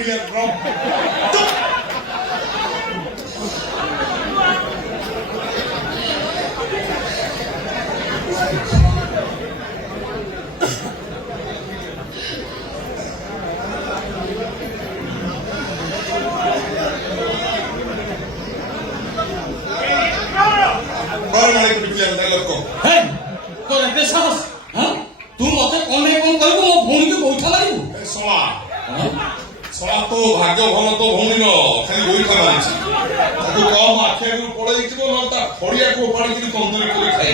million from. कौन मारे को निकले अंदर लोग को है तो रहते साहस हां तू मते कोन रे कोन कहबो मो भौणी के गोइठा मारिबो सोला सोला तो भाग्य भल तो भौणी न खाली गोइठा मारिछि तू कम आखे को पड़ै छिबो न ता फड़िया को पड़ी कि तंदूरी କରି खाइ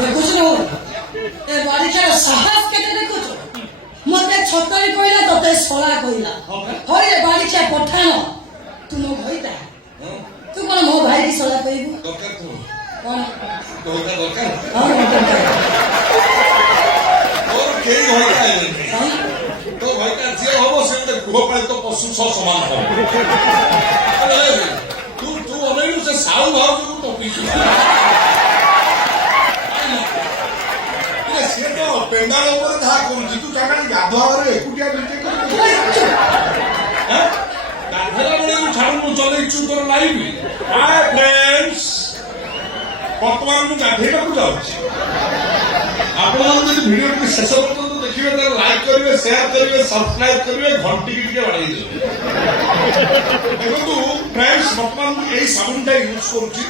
देखुछ न ए बारिकार साहस केते देखुछ मते छतरी कइला तते सोला कइला हरे बारिका पठान तू मो भइता तू कोन मो भाई की सोला कइबो दरकार तो कोन तो दरकार हां दरकार और के होय काय तो भाई का जे होबो से गृहपालित पशु सह समान हो अरे तू तू अमेरु से साउ भाव को टोपी ये से तो पेंडाल ऊपर धा करू तू जागा गाधवारे एकुटिया बिटे कर हैं गाधला बळे छाडू मु चले इच्छु तोर लाइव हाय फ्रेंड्स वर्तमान मु गाधेବାକୁ ଯାଉଛି ଆପଣ ଯଦି ଭିडिଓ କୁ ଶେଷ ପର୍ଯ୍ୟନ୍ତ ଦେଖିବେ ତାକୁ ଲାଇକ୍ କରିବେ शेयर କରିବେ ସବସ୍କ୍ରାଇବ କରିବେ ଘଣ୍ଟି କି ଟିକେ ବଢାଇ ଦେବେ ଦେଖନ୍ତୁ फ्रेंड्स ବର୍ତ୍ତମାନ ମୁଁ ଏହି ସାବୁନଟା ୟୁଜ କରୁଛି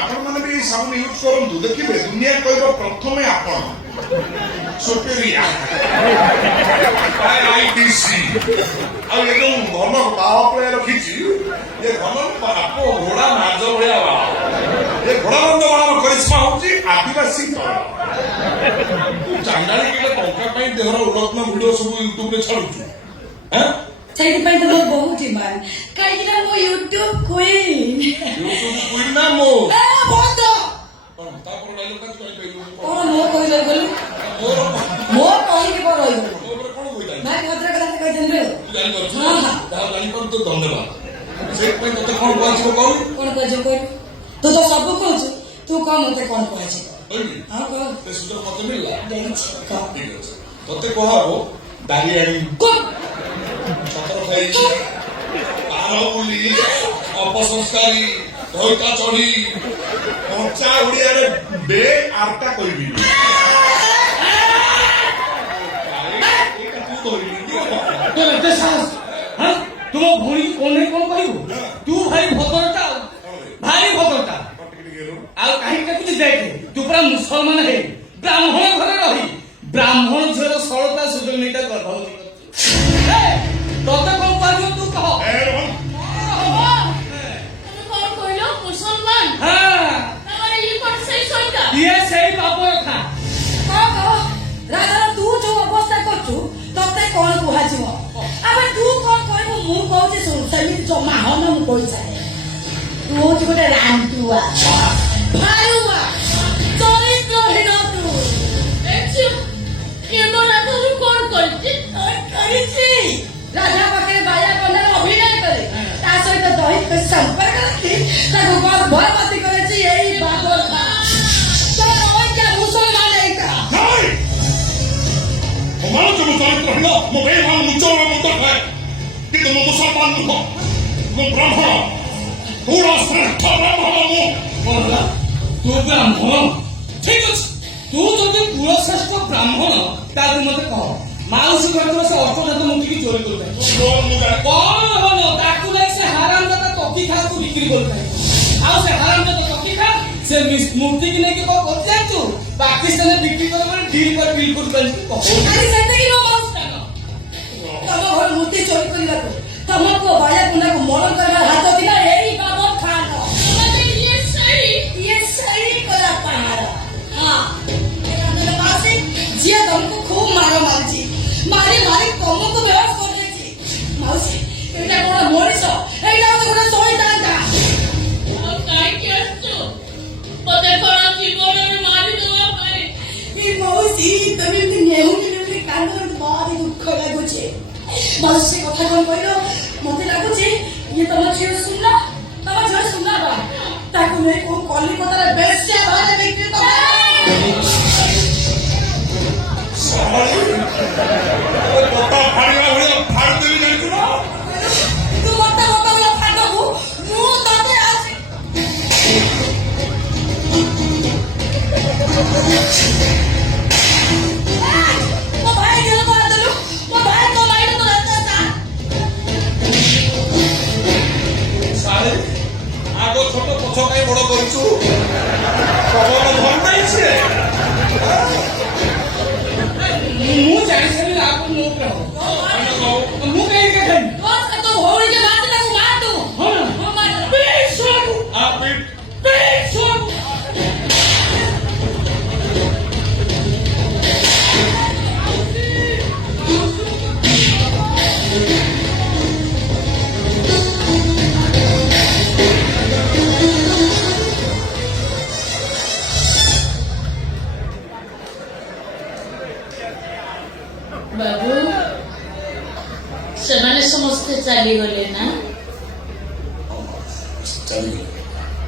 ଆପଣ ମାନେ ବି ଏହି ସାବୁନ ୟୁଜ କରନ୍ତୁ ଦେଖିବେ ଦୁନିଆ କହିବ ପ୍ରଥମେ ଆପଣ ସୁପେରିଆ ଆଇଡିସି ଆଉ ଏ ଯୋଉ ଘନ ବାହ ଉପରେ ରଖିଛି ଏ ଘନ ବାପ ଘୋଡ଼ା ନାଜ ଭଳିଆ ବାହ ଏ ଘୋଡ଼ାବନ୍ଧ ବାହର କରିସ୍ମା ହଉଛି ଆଦିବାସୀ ତୁ ଚାଣ୍ଡାଳି କିଲେ ଟଙ୍କା ପାଇଁ ଦେହର ଉଲଗ୍ନ ଭିଡିଓ ସବୁ ୟୁଟ୍ୟୁବରେ ଛାଡୁଛୁ ସେଇଥି ପାଇଁ ତ ମୋର ବହୁତ ଡିମାଣ୍ଡ କାହିଁକି ନା ମୁଁ ୟୁଟ୍ୟୁବ କୁଇନ୍ ୟୁଟ୍ୟୁବ କୁଇନ୍ ନା ମୋ ଏ ବନ୍ଦ ତାପରେ ଡାଇଲଗଟା ତୁ କହିପାରିବୁ କଣ ମୋ କହିଲେ ବୋଲି ମୋର ମୋ କହିକି କଣ ରହିବ ମୋର କଣ କହିଲା ନାଇଁ ଭଦ୍ର କଥା କହିଦେଲି ରେ ତୁ ଜାଣିପାରୁଛୁ ହଁ ହଁ ଯାହା ଜାଣିପାରୁ ତ ଧନ୍ୟବାଦ ସେଇଥିପାଇଁ ତତେ କଣ କୁହାଯିବ କହିଲୁ କଣ କହିଛୁ କହିଲୁ ତୁ ତ ସବୁ କହୁଛୁ ତୁ କହ ମତେ କଣ କୁହାଯିବ କହିବି ହଁ କହ ସେ ସୁଯୋଗ ମତେ ମିଳିଲା ଦେଇଛି କହ ଠିକ ଅଛି ତତେ କୁହାହବ ଦାରିଆଣି କହ ଛତ୍ର ଖାଇ ପାର ବୁଲି ଅପସଂସ୍କାରୀ ଧଇତା ଚଢି କଞ୍ଚା ଓଡିଆରେ ବେ ଆରଟା କହିବି ତୁ ଧରିବି तो रहते साहस हां तुम भौणी के कोन रे कोन कहबो तू भाई भद्रता भाई भद्रता आ काहे के कुछ देखे तू पूरा मुसलमान है ब्राह्मण घरे रही ब्राह्मण झर सरता सुजन नेता गर्भवती ए तोते कोन कहबो तू कह कौन कहलो मुसलमान हां तमरे ई कोन सही सोइता ये सही बाबू था କହ ରାଜା ତୁ ଯୋଉ ଅବସ୍ଥା କରୁଛୁ ତତେ କଣ କୁହାଯିବ ଆବେ ତୁ କଣ କହିବୁ ମୁଁ କହୁଛି ଶୁଣ ସେମିତି ଜମା ହନ ମୁଁ କହିଥାଏ ତୁ ହଉଛି ଗୋଟେ ରାନ୍ତୁଆ ଭାରୁଆ ଚରିତ୍ରହୀନ ତୁ ଏଛୁ କେନ ରାଧା କୋନ କରିଛି କରିଛି ରାଜା ପାଖରେ ବାୟା କନ୍ୟାର ଅଭିନୟ କରେ ତା ସହିତ ଦୈହିକ ସମ୍ପର୍କ ରଖି ତାକୁ ଗର୍ଭବତୀ କରେଛି ଏଇ ବାବର ମୁସଲମାନ ଏଇଟା मान जो चरित्र हिल मो बेमान मुचोर मुंड खाए किंतु मो मुसलमान नुह मो ब्राह्मण पूरा श्रेष्ठ ब्राह्मण मो बोला तू ब्राह्मण ठीक ଅଛି तू ଯଦି ପୁର ଶ୍ରେଷ୍ଠ ବ୍ରାହ୍ମଣ ତାହେଲେ ମତେ କହ ମାଉସୀ ଘରର ସେ ଅଷ୍ଟଜାତ ମୁକ୍ତି ଚୋରି କରୁଥାଏ କଣ ହବ ତାକୁ ନେଇ ସେ ହାରାମଜାଦା ତକି ଖାକୁ ବିକ୍ରି କରୁଥାଏ ଆଉ ସେ ହାରାମଜାଦା ତକି ଖା ସେ ମୂର୍ତ୍ତି କି ନେଇକି କଣ କରୁଛି ଜାଣିଛୁ ପାକିସ୍ତାନରେ ବିକ୍ରି କରିବା ପାଇଁ ଡିଲ୍ କରି ବିଲ୍ କରୁଛନ୍ତି ଆରେ ସେତିକି ନ ମାଉସ୍ତାନ ତମ ଘର ମୂର୍ତ୍ତି ଚୋରି କରିବାକୁ ତମ ପୁଅ ବାୟା କୁଣ୍ଡାକୁ ମରଣ କରିବା ହାତ ଥିଲା ଏଇ ବାବର ଖାନ ये सही करा पारा हाँ मासी जिया तुमको खूब मारो मारची मारी मारी तुमको बेहोश कर देची माउसी एटा कोन मनीष एटा तो कोन शैतान था काहे के असतो पते कोन जीवन में मारी देवा पाए ई माउसी तमे भी नेहुनी नेहुनी कांदर भारी दुख लागुचे माउसी कथा कोन कहलो मते लागुचे ये तम झियो सुनला तम झियो सुनला बा ताकू नै को कलिकता रे बेस्या भाले बिक्री तो पता फाड़िया भलिया फाड़ देली जानिछु ना বড় করছো খবর ভাল নাই সে ମୁଁ ଜାଣି ସାରିଲି ଆପଣ ମୋ ଉପରେ ହବ ମୁଁ କାହିଁକି ଖାଇବି बस का तो होड़ी के मारते ना मार दो ହଁ ନା वो मार ବାବୁ ସେମାନେ ସମସ୍ତେ ଚାଲିଗଲେ ନା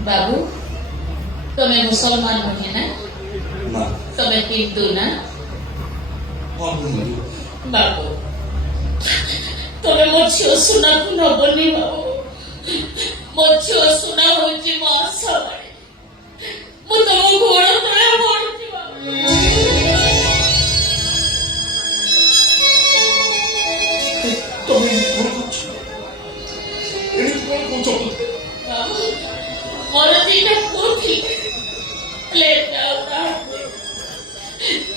ବାବୁ ତମେ ମୁସଲମାନ ନୁହେଁ ନା ନା ତମେ ହିନ୍ଦୁ ନା ବାବୁ ତମେ ମୋ ଝିଅ ସୁନାକୁ ନବନି ବାବୁ ମୋ ଝିଅ ସୁନା ହଉଛି ମୋ ଆଶା ବାଣୀ ମୁଁ ତମ ଗୋଡ଼ ତଳେ ପଡୁଛି ବାବୁ ତମେ କଣ କରୁଛ ଏମିତି କଣ କହୁଛ ବାବୁ ମୋର ଦିଟା ପୁଅ ଥିଲେ ପ୍ଲେନ୍ ଆଉ ନାହାନ୍ତି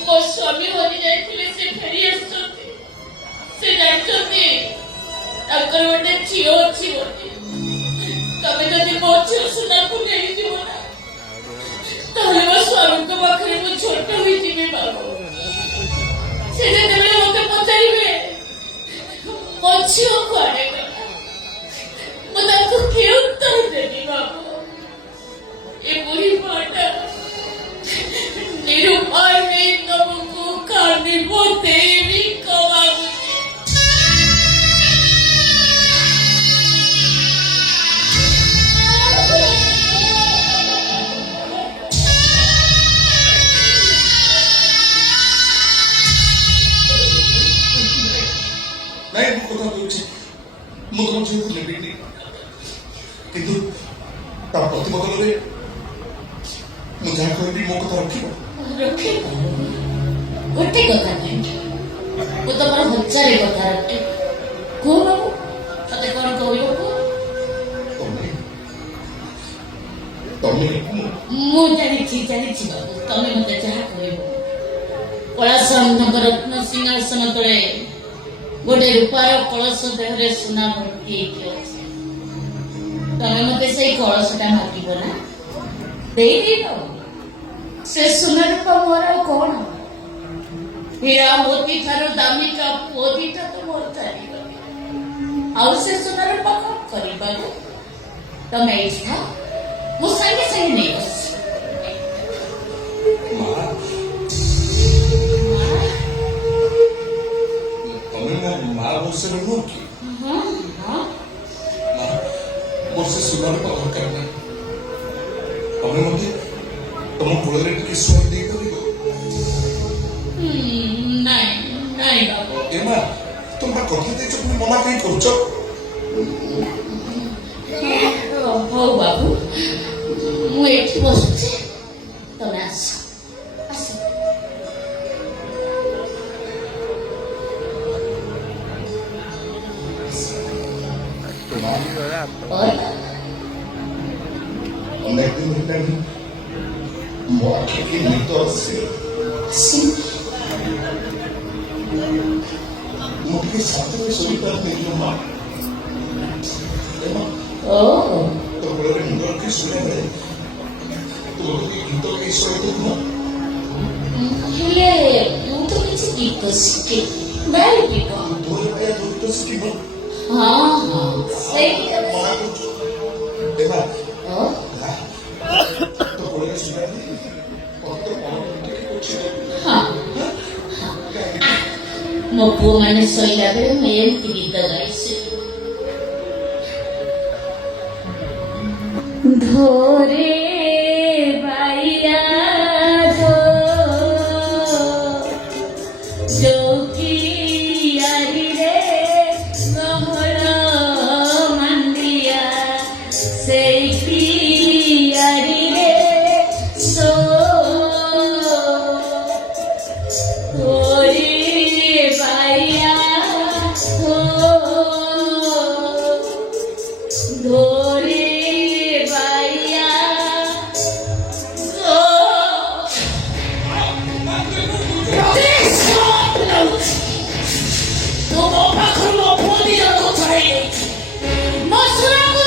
ମୋ ସ୍ୱାମୀ ହରି ଯାଇଥିଲେ ସେ ଫେରି ଆସିଛନ୍ତି ସେ ଜାଣିଛନ୍ତି ତାଙ୍କର ଗୋଟେ ଝିଅ ଅଛି ବୋଲି ତମେ ଯଦି ମୋ ଝିଅ ସୁନାକୁ ନେଇଯିବ ନା ତାହେଲେ ମୋ ସ୍ୱାମୀଙ୍କ ପାଖରେ ମୁଁ ଛୋଟ ହୋଇଯିବି ବାବୁ ସେ ଯେତେବେଳେ ମତେ ପଚାରିବେ ମୋ ଝିଅ କୁଆଡେ ଗଲା ମୁଁ ତାଙ୍କୁ କି ଉତ୍ତର ଦେବି ବାବୁ ଏ ବୁଢୀ ମାଟା ନିରୁପାୟ ନେଇ ତମକୁ କାନ୍ଦି ବତେଇବି କବାବୁ ନାଇଁ ମୁଁ କଥା କହୁଛି ମୁଁ ତମ ଝିଅକୁ ନେବିନି କିନ୍ତୁ ତା ପ୍ରତିବଦଳରେ ମୁଁ ଯାହା କହିବି ମୋ କଥା ରଖିବ ରଖେ ଗୋଟେ କଥା ନାହିଁ ମୁଁ ତମର ହଜାରେ କଥା ରଖେ କୁହ ବାବୁ ତତେ କଣ କହିବ କୁହ ତମେ ତମେ ମୁଁ ଜାଣିଛି ବାବୁ ତମେ ମତେ ଯାହା କହିବ କଳାସଙ୍କ ରତ୍ନ ସିଂହାସନ ତଳେ ଗୋଟେ ରୂପାର କଳସ ଦେହରେ ସୁନା ଭର୍ତ୍ତି ହେଇକି ଅଛି ତମେ ମତେ ସେଇ କଳସଟା ମାଗିବ ନା ଦେଇଦେବ ସେ ସୁନା ରୂପା ମୋର ଆଉ କଣ ହୀରା ମୋତି ଠାରୁ ଦାମିକା ପୁଅ ଦିଟା ତ ମୋର ଚାଲିଗଲେ ଆଉ ସେ ସୁନା ରୂପା କଣ କରିବାକୁ ତମେ ଏଇଠି ଥାଅ ମୁଁ ସାଙ୍ଗେ ସାଙ୍ଗେ ନେଇ ଆସିଛି ମା ତମେ ମୋ ମା ବଂଶରେ ନୁହଁ କି ହଁ ହଁ ମା ମୋର ସେ ସୁନାର ଦରକାର ନାହିଁ ତମେ ମତେ ତମ କୋଳରେ ଟିକେ ଶୁଆଇ ଦେଇପାରିବ ନାଇଁ ନାଇଁ ବାବୁ ଏ ମା ତମେ ବା କଥା ଦେଇଛ ପୁଣି ମନା କାହିଁ କରୁଛ ହଉ ବାବୁ ମୁଁ ଏଇଠି ବସୁଛି ତମେ ଆସ ଆସ ଅନେକ ଦିନ ହେଲାଣି ମୋ ଆଖିକି ନିଦ ଆସେ ମୁଁ ଟିକେ ଶାନ୍ତିରେ ଶୋଇପାରୁନି ଲୋ ମା ଓ ତୋ କୋଳରେ ମୁଣ୍ଡ ରଖି ଶୁଣିବା ବେଳେ ତୁ ମୋତେ ଗୀତ ଗାଇ ଶୋଇ ଦେବୁ ହେଲେ ମୁଁ ତ କିଛି ଗୀତ ଶିଖେ ଗାଇବି କଣ ତୋର ଭଳିଆ ଗୀତ ଶିଖିବ ହଁ ହଁ ସେଇ ମନା କରୁଛୁ ଦେବା ଓ ତୋ କୋଳରେ ଶୁଣିବା ମୋତେ ମନ ଟିକେ କରୁଛି ହଁ ମୋ ପୁଅ ମାନେ ଶୋଇଲା ବେଳେ ମୁଁ ଏମିତି ଗୀତ ଗାଇଛି ଧୋରେ ବାଇଆ ଚୌକିଆରିରେ ଗହଳ ମାଣ୍ଡିଆ ସେଇ ପିଆରିରେ ସୋ ଧୋରେ ବାଇଆ ଧୋରେ ବାଇଆ ହେଇଯାଇଛି ମୋ ସୁରକୁ